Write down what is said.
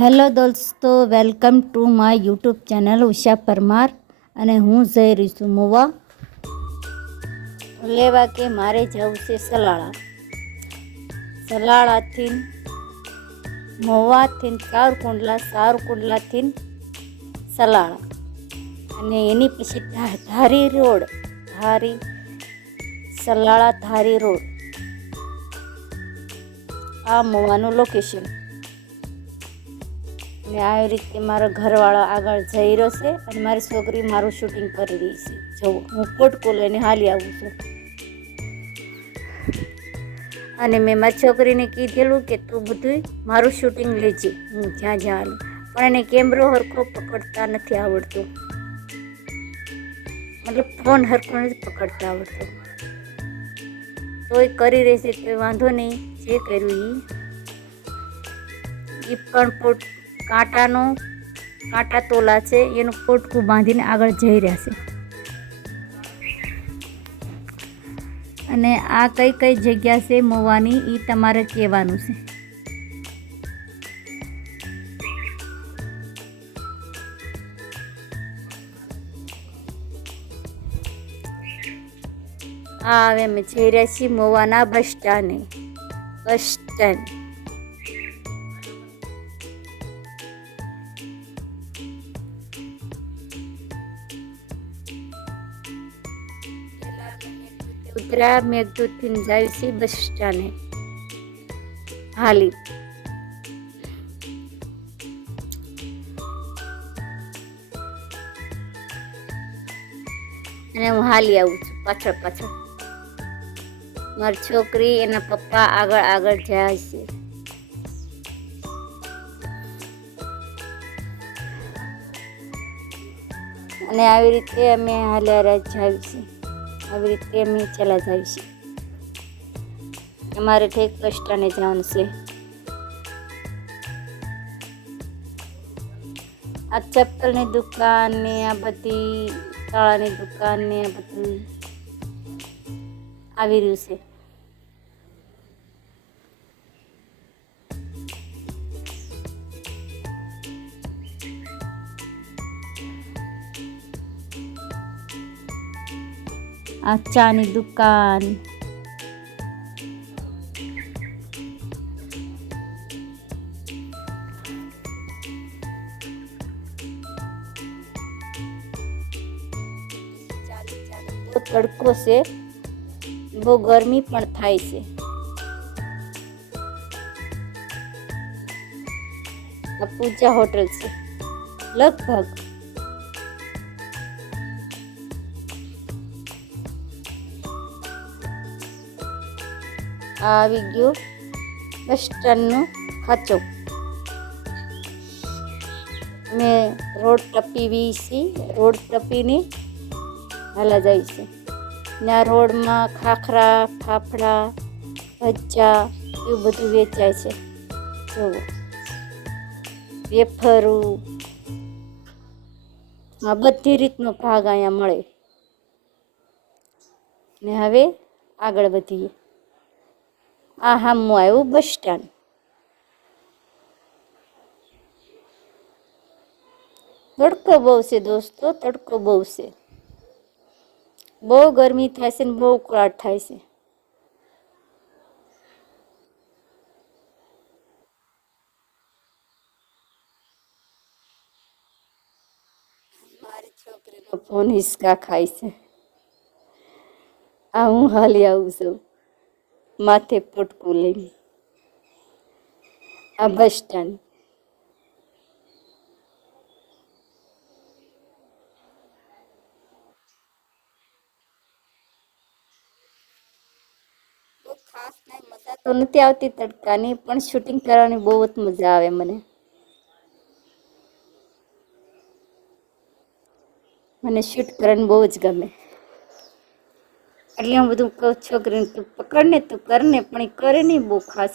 Hello દોસ્તો, welcome to my YouTube channel Usha Parmar. અને હું જઈ રહી છું મોવા લેવા કે મારે જવું છે સલાળા. સલાળાથી મોવાથી સાવરકુંડલાથી સલાળા, અને એની પછી ધારી રોડ, ધારી રોડ, આ મોવાનું લોકેશન. અને આવી રીતે મારો ઘરવાળો આગળ જઈ રહ્યો છે અને મારી છોકરી મારું શૂટિંગ કરી રહી છે. જો હું પોટકું લઈને હાલી આવું છું. અને મેં મારી છોકરીને કીધેલું કે તું બધું મારું શૂટિંગ લેજે, હું જ્યાં હાલું. પણ એને કેમેરો હરખો પકડતા નથી આવડતો, મતલબ ફોન હરખો નથી પકડતા આવડતો. તોય કરી રહી છે, તો વાંધો નહીં. જે કર્યું એ પણ કાંટા તોલા છે, એનું પોટકું બાંધીને આગળ જઈ રહ્યા છે. અને આ કઈ કઈ જગ્યા છે મોવાની એ તમારે કહેવાનું છે. આ હવે અમે જઈ રહ્યા છીએ મોવાના બસ સ્ટેન્ડ. ઉતરા મેઘદૂતથી જાય છે બસ સ્ટેન્ડ હાલી. અને હું હાલી આવું છું પાછળ. મારી છોકરી એના પપ્પા આગળ જાય છે. અને આવી રીતે અમે હાલ્યા જાય છે. આવી રીતે અમે ચલા જાય છે. અમારે ઠેક બસ સ્ટેન્ડે જવાનું છે. આ ચપ્પલની દુકાન ને આ બધી તાળાની દુકાન ને આ બધું આવી રહ્યું છે. આ ચાની દુકાન, બહુ તડકો છે, બહુ ગરમી પણ થાય છે. આ પૂજા હોટલ છે લગભગ. આવી ગયો બસ સ્ટેન્ડનો ખાંચો. મેં રોડ ટપીને હાલા જાય છે. ને આ રોડમાં ખાખરા, ફાફડા, ભજીયા એવું બધું વેચાય છે. જુઓ, વેફરું, આ બધી રીતનો ભાગ અહીંયા મળે. ને હવે આગળ વધીએ. આ હામું આવ્યું બસ સ્ટેન્ડ. તડકો બહુ છે દોસ્તો, તડકો બહુ છે. બહુ ગરમી થાય છે ને બહુ ઉકળાટ થાય છે. મારી છોકરીનો ફોન હિસકા ખાય છે. આ હું હાલી આવું છું માથે પોટકું લઈને. આ બસ સ્ટેન્ડ. ખાસ કઈ મજા તો નથી આવતી તડકાની, પણ શૂટિંગ કરવાની બહુ જ મજા આવે મને. શૂટ કરવાનું બહુ જ ગમે. એટલે હું બધું કહું છોકરીને તું પકડને, તું કરને, પણ એ કરે નહીં બહુ ખાસ.